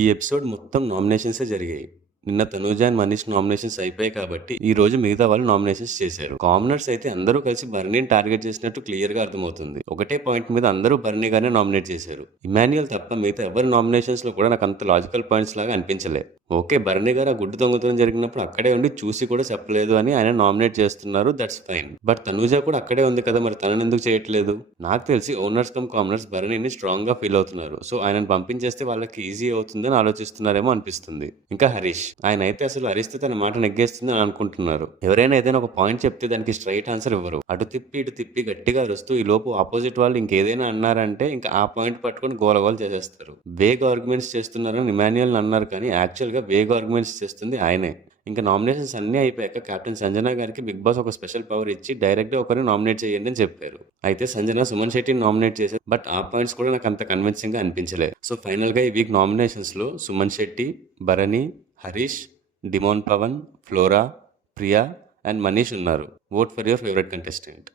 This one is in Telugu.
ఈ ఎపిసోడ్ మొత్తం నామినేషన్సే జరిగాయి. నిన్న తనూజ అండ్ మనీష్ నామినేషన్స్ అయిపోయాయి కాబట్టి ఈ రోజు మిగతా వాళ్ళు నామినేషన్స్ చేశారు. కామనర్స్ అయితే అందరూ కలిసి బర్నీని టార్గెట్ చేసినట్టు క్లియర్ గా అర్థమవుతుంది. ఒకటే పాయింట్ మీద అందరూ బర్నీ గానే నామినేట్ చేశారు. ఇమాన్యుయల్ తప్ప మిగతా ఎవరి నామినేషన్స్ లో కూడా నాకు అంత లాజికల్ పాయింట్స్ లాగా అనిపించలే. ఓకే, బర్నీ గారు ఆ గుడ్డు దొంగతనం జరిగినప్పుడు అక్కడే ఉండి చూసి కూడా చెప్పలేదు అని ఆయన నామినేట్ చేస్తున్నారు, దట్స్ ఫైన్. బట్ తనూజ కూడా అక్కడే ఉంది కదా, మరి తనని ఎందుకు చేయట్లేదు? నాకు తెలిసి ఓనర్స్ కమ్ కామనర్స్ బర్నీని స్ట్రాంగ్ గా ఫీల్ అవుతున్నారు. సో ఆయనను పంపించేస్తే వాళ్ళకి ఈజీ అవుతుందని ఆలోచిస్తున్నారేమో అనిపిస్తుంది. ఇంకా హరీష్, ఆయన అయితే అసలు అరిస్తే తన మాట నెగ్గేస్తుంది అని అనుకుంటున్నారు. ఎవరైనా ఏదైనా ఒక పాయింట్ చెప్తే దానికి స్ట్రైట్ ఆన్సర్ ఇవ్వరు. అటు తిప్పి ఇటు తిప్పి గట్టిగా అరుస్తూ ఈ లోపు ఆపోజిట్ వాళ్ళు ఇంకేదైనా అన్నారంటే ఇంకా ఆ పాయింట్ పట్టుకొని గోలగోల చేసేస్తారు. వేగ్ ఆర్గ్యుమెంట్స్ చేస్తున్నారని ఇమాన్యుయల్ అన్నారు, కానీ యాక్చువల్ గా వేగ్ ఆర్గ్యుమెంట్స్ చేస్తుంది ఆయనే. ఇంకా నామినేషన్స్ అన్నీ అయిపోయాక కెప్టెన్ సంజన గారికి బిగ్ బాస్ ఒక స్పెషల్ పవర్ ఇచ్చి డైరెక్ట్ గా ఒకరిని నామినేట్ చేయండి అని చెప్పారు. అయితే సంజన సుమన్ శెట్టిని నామినేట్ చేశారు, బట్ ఆ పాయింట్స్ కూడా నాకు అంత కన్విన్సింగ్ గా అనిపించలేదు. సో ఫైనల్ గా ఈ వీక్ నామినేషన్స్ లో Suman Shetty, Bharani, Harish, demon Pavan, Flora, Priya and Manish ఉన్నారు. Vote for your favourite contestant.